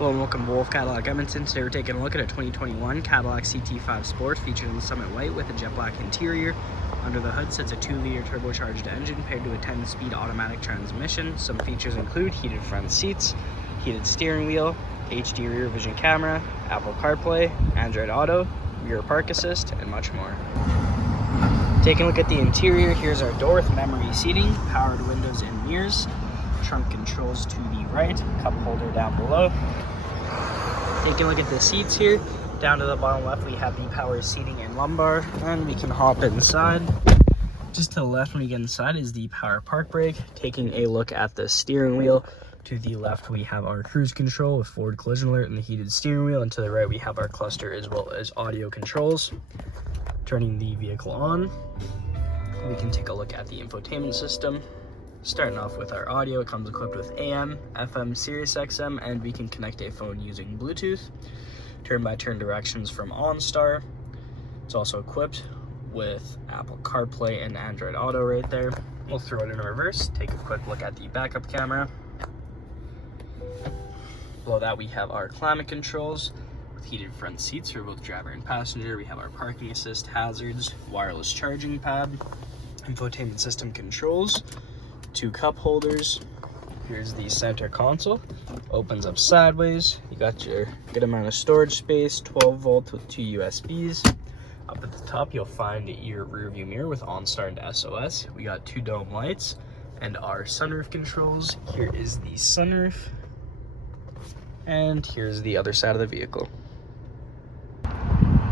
Hello and welcome to Wolfe Cadillac Edmonton. Today we're taking a look at a 2021 Cadillac CT5 Sport featured in the Summit White with a jet black interior. Under the hood sits a 2-liter turbocharged engine paired to a 10-speed automatic transmission. Some features include heated front seats, heated steering wheel, HD rear vision camera, Apple Carplay, Android Auto, rear park assist, and much more. Taking a look at the interior, here's our door with memory seating, powered windows and mirrors, trunk controls to the right, cup holder down below. Taking a look at the seats here, down to the bottom left we have the power seating and lumbar, and we can hop inside. Just to the left when we get inside is the power park brake. Taking a look at the steering wheel, to the left we have our cruise control with forward collision alert and the heated steering wheel, and to the right we have our cluster as well as audio controls. Turning the vehicle on, we can take a look at the infotainment system. Starting off with our audio, it comes equipped with AM, FM, Sirius XM, and we can connect a phone using Bluetooth. Turn-by-turn directions from OnStar. It's also equipped with Apple CarPlay and Android Auto right there. We'll throw it in reverse, take a quick look at the backup camera. Below that we have our climate controls with heated front seats for both driver and passenger. We have our parking assist, hazards, wireless charging pad, infotainment system controls, 2 cup holders. Here's the center console, opens up sideways. You got your good amount of storage space, 12 volt with 2 USBs. Up at the top you'll find your rear view mirror with OnStar and SOS. We got 2 dome lights and our sunroof controls. Here is the sunroof, and here's the other side of the vehicle.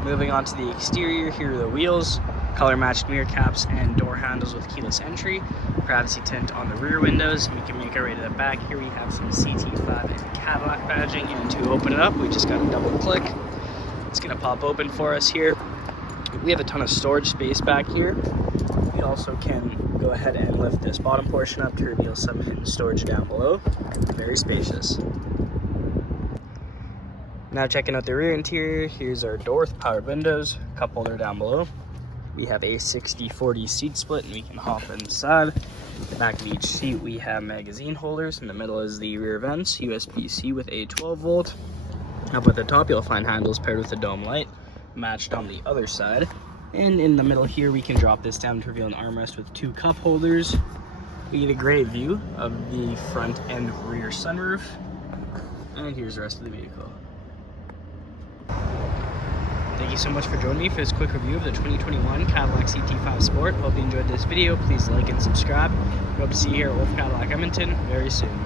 Moving on to the exterior, here are the wheels, color matched mirror caps and door handles with keyless entry, privacy tint on the rear windows. We can make our way to the back. Here we have some CT5 and Cadillac badging, and to open it up we just got to double click. It's going to pop open for us here. We have a ton of storage space back here. We also can go ahead and lift this bottom portion up to reveal some hidden storage down below. Very spacious. Now checking out the rear interior, here's our door with powered windows, cup holder down below. We have a 60-40 seat split and we can hop inside. The back of each seat we have magazine holders. In the middle is the rear vents, USB-C with a 12 volt. Up at the top you'll find handles paired with a dome light, matched on the other side. And in the middle here we can drop this down to reveal an armrest with 2 cup holders. We get a great view of the front and rear sunroof. And here's the rest of the vehicle. Thank you so much for joining me for this quick review of the 2021 Cadillac CT5 Sport. Hope you enjoyed this video. Please like and subscribe. We hope to see you here at Wolfe Cadillac Edmonton very soon.